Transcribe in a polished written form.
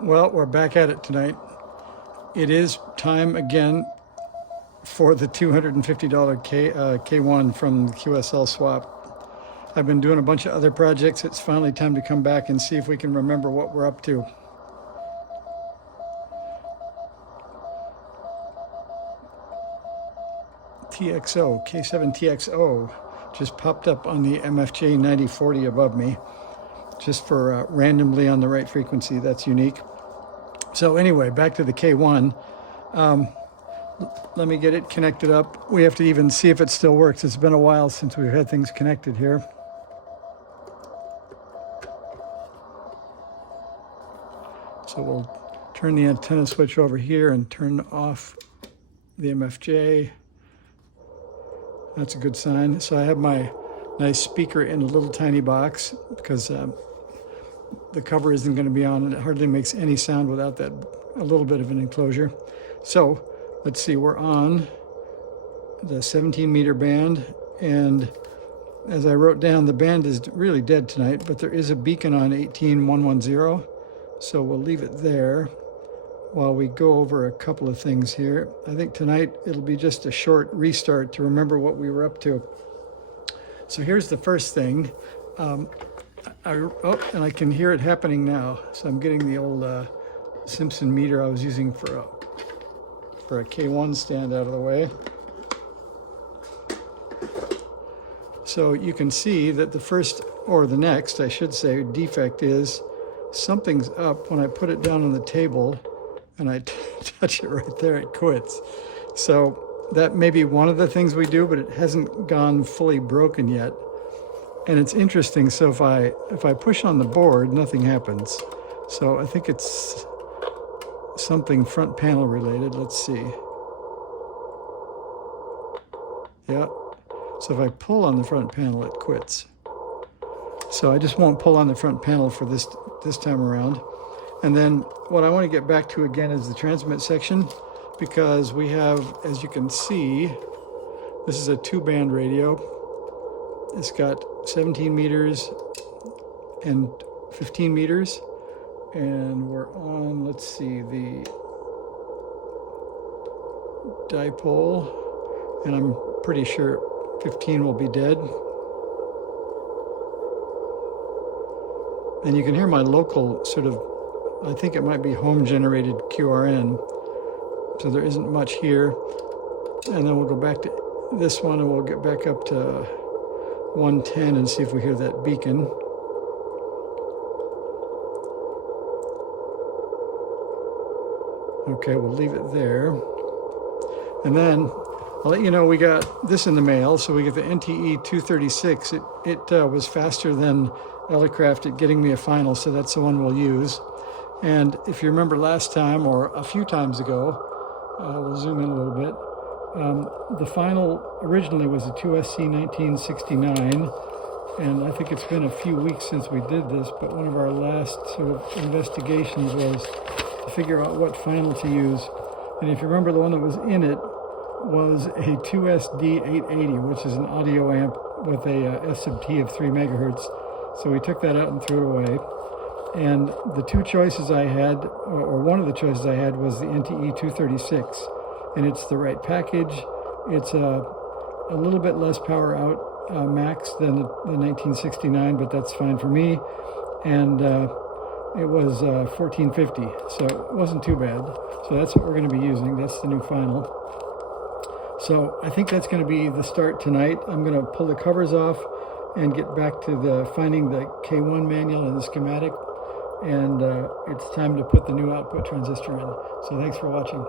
Well, we're back at it tonight. It is time again for the $250 K1 from QSL Swap. I've been doing a bunch of other projects. It's finally time to come back and see if we can remember what we're up to. TXO, K7 TXO just popped up on the MFJ 9040 above me, just for randomly on the right frequency. That's unique. So anyway, back to the K1. Let me get it connected up. We have to even see if it still works. It's been a while since we've had things connected here. So we'll turn the antenna switch over here and turn off the MFJ. That's a good sign. So I have my nice speaker in a little tiny box because the cover isn't going to be on and it hardly makes any sound without that a little bit of an enclosure. So let's see, we're on the 17 meter band, and as I wrote down, the band is really dead tonight, but there is a beacon on 18110, so we'll leave it there while we go over a couple of things here. I think tonight it'll be just a short restart to remember what we were up to. So here's the first thing. And I can hear it happening now. So I'm getting the old Simpson meter I was using for a K1 stand out of the way. So you can see that the first, or the next, I should say, defect is something's up. When I put it down on the table and I touch it right there, it quits. So that may be one of the things we do, but it hasn't gone fully broken yet. And it's interesting, so if I push on the board, nothing happens. So I think it's something front panel related. Let's see. Yeah. So if I pull on the front panel, it quits. So I just won't pull on the front panel for this time around. And then what I want to get back to again is the transmit section, because we have, as you can see, this is a 2-band radio. It's got 17 meters and 15 meters. And we're on, let's see, the dipole. And I'm pretty sure 15 will be dead. And you can hear my local sort of, I think it might be home generated QRN. So there isn't much here. And then we'll go back to this one and we'll get back up to 110 and see if we hear that beacon. Okay, we'll leave it there. And then I'll let you know we got this in the mail. So we get the NTE 236. It was faster than Elecraft at getting me a final, so that's the one we'll use. And if you remember last time or a few times ago, we'll zoom in a little bit. The final originally was a 2SC 1969, and I think it's been a few weeks since we did this, but one of our last sort of investigations was to figure out what final to use. And if you remember, the one that was in it was a 2SD 880, which is an audio amp with a S sub T of 3 megahertz. So we took that out and threw it away. And the two choices I had, or one of the choices I had, was the NTE 236. And it's the right package. It's a little bit less power out max than the 1969, but that's fine for me. And it was 1450, so it wasn't too bad. So that's what we're going to be using. That's the new final. So I think that's going to be the start tonight. I'm going to pull the covers off and get back to finding the K1 manual and the schematic. And it's time to put the new output transistor in. So thanks for watching.